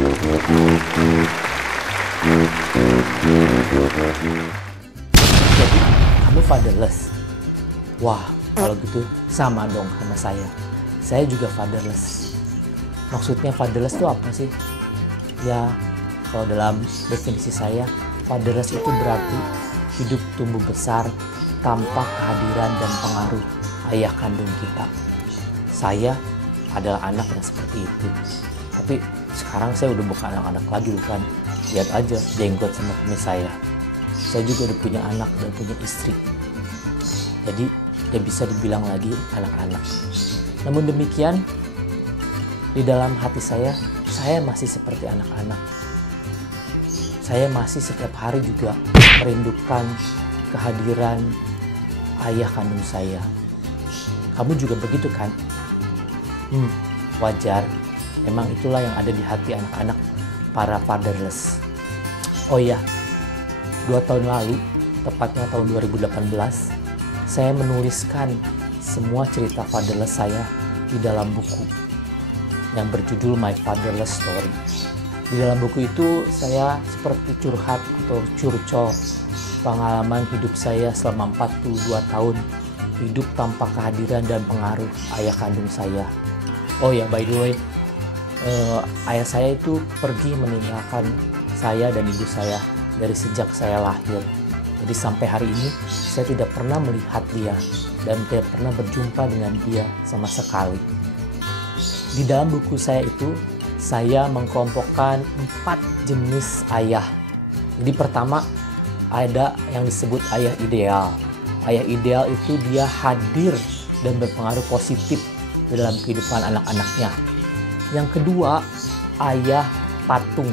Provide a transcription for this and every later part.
Jadi, kamu fatherless? Wah, kalau gitu sama dong sama saya. Saya juga fatherless. Maksudnya fatherless itu apa sih? Ya, kalau dalam definisi saya, fatherless itu berarti hidup tumbuh besar tanpa kehadiran dan pengaruh ayah kandung kita. Saya adalah anak yang seperti itu. Tapi sekarang saya udah bukan anak-anak lagi, bukan. Lihat aja jenggot sama kumis saya. Saya juga udah punya anak dan punya istri. Jadi tidak bisa dibilang lagi anak-anak. Namun demikian, di dalam hati saya masih seperti anak-anak. Saya masih setiap hari juga merindukan kehadiran ayah kandung saya. Kamu juga begitu kan? Wajar. Memang itulah yang ada di hati anak-anak para fatherless. Oh iya, 2 tahun lalu, tepatnya tahun 2018, saya menuliskan semua cerita fatherless saya di dalam buku yang berjudul My Fatherless Story. Di dalam buku itu saya seperti curhat atau curcol pengalaman hidup saya selama 42 tahun hidup tanpa kehadiran dan pengaruh ayah kandung saya. Oh ya, by the way, ayah saya itu pergi meninggalkan saya dan ibu saya dari sejak saya lahir. Jadi sampai hari ini saya tidak pernah melihat dia dan tidak pernah berjumpa dengan dia sama sekali. Di dalam buku saya itu, saya mengkelompokkan 4 jenis ayah. Jadi pertama, ada yang disebut ayah ideal. Ayah ideal itu dia hadir dan berpengaruh positif dalam kehidupan anak-anaknya. Yang kedua, ayah patung.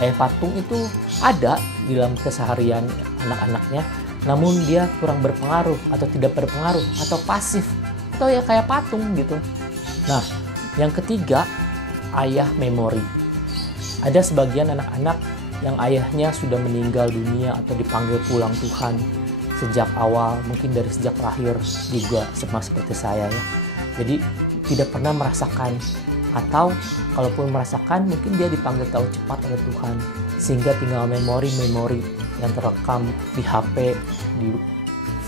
Ayah patung itu ada di dalam keseharian anak-anaknya, namun dia kurang berpengaruh atau tidak berpengaruh atau pasif atau ya kayak patung gitu. Nah, yang ketiga, ayah memori. Ada sebagian anak-anak yang ayahnya sudah meninggal dunia atau dipanggil pulang Tuhan sejak awal, mungkin dari sejak lahir juga sama seperti saya ya. Jadi tidak pernah merasakan, atau kalaupun merasakan mungkin dia dipanggil tahu cepat oleh Tuhan sehingga tinggal memori-memori yang terekam di HP, di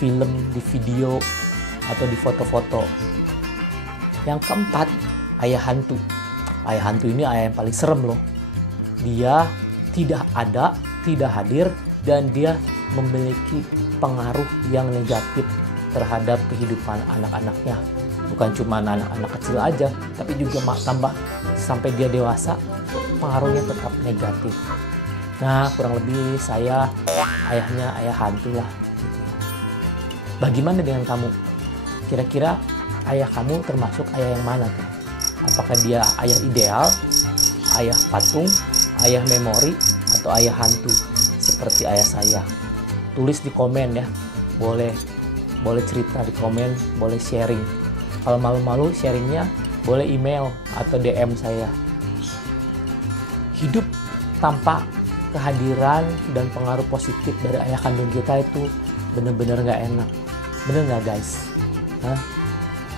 film, di video, atau di foto-foto. Yang keempat, ayah hantu. Ayah hantu ini ayah yang paling serem loh. Dia tidak ada, tidak hadir, dan dia memiliki pengaruh yang negatif terhadap kehidupan anak-anaknya. Bukan cuma anak-anak kecil aja, tapi juga tambah sampai dia dewasa, pengaruhnya tetap negatif. Nah, kurang lebih saya ayahnya ayah hantu lah. Gitu. Bagaimana dengan kamu? Kira-kira ayah kamu termasuk ayah yang mana tuh? Apakah dia ayah ideal, ayah patung, ayah memori, atau ayah hantu seperti ayah saya? Tulis di komen ya, boleh cerita di komen, boleh sharing. Kalau malu-malu sharingnya boleh email atau DM saya. Hidup tanpa kehadiran dan pengaruh positif dari ayah kandung kita itu bener-bener nggak enak. Bener nggak guys?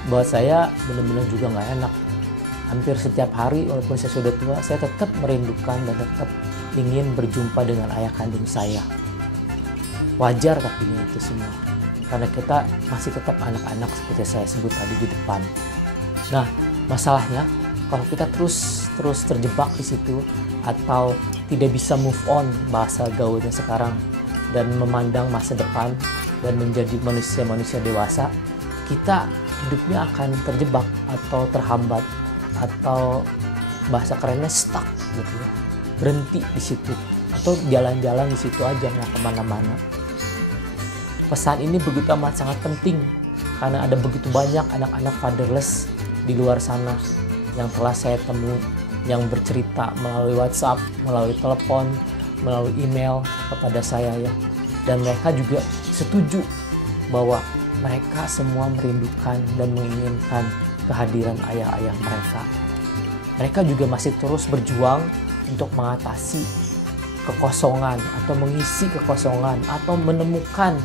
Buat saya bener-bener juga nggak enak. Hampir setiap hari walaupun saya sudah tua, saya tetap merindukan dan tetap ingin berjumpa dengan ayah kandung saya. Wajar tapinya itu semua, karena kita masih tetap anak-anak seperti saya sebut tadi di depan. Nah, masalahnya kalau kita terus terjebak di situ atau tidak bisa move on, bahasa gaulnya sekarang, dan memandang masa depan dan menjadi manusia-manusia dewasa, kita hidupnya akan terjebak atau terhambat atau bahasa kerennya stuck gitu ya, berhenti di situ atau jalan-jalan di situ aja, nggak kemana-mana. Pesan ini begitu amat sangat penting karena ada begitu banyak anak-anak fatherless di luar sana yang telah saya temui, yang bercerita melalui WhatsApp, melalui telepon, melalui email kepada saya ya. Dan mereka juga setuju bahwa mereka semua merindukan dan menginginkan kehadiran ayah-ayah mereka. Mereka juga masih terus berjuang untuk mengatasi kekosongan atau mengisi kekosongan atau menemukan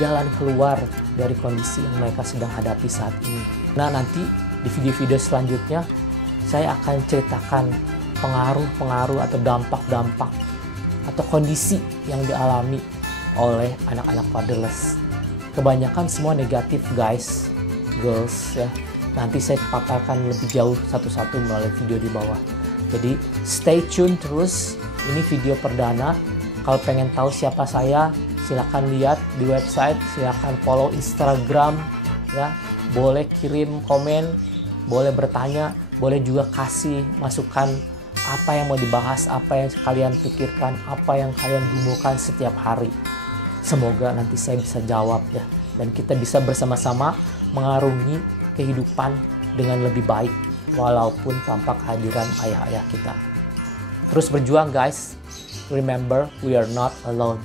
jalan keluar dari kondisi yang mereka sedang hadapi saat ini. Nah, nanti di video-video selanjutnya saya akan ceritakan pengaruh-pengaruh atau dampak-dampak atau kondisi yang dialami oleh anak-anak fatherless. Kebanyakan semua negatif guys, girls ya. Nanti saya paparkan lebih jauh satu-satu melalui video di bawah. Jadi stay tune terus, ini video perdana. Kalau pengen tahu siapa saya, silahkan lihat di website, silahkan follow Instagram ya. Boleh kirim komen, boleh bertanya, boleh juga kasih masukan apa yang mau dibahas, apa yang kalian pikirkan, apa yang kalian gumulkan setiap hari. Semoga nanti saya bisa jawab ya, dan kita bisa bersama-sama mengarungi kehidupan dengan lebih baik walaupun tanpa kehadiran ayah-ayah kita. Terus berjuang guys. Remember, we are not alone.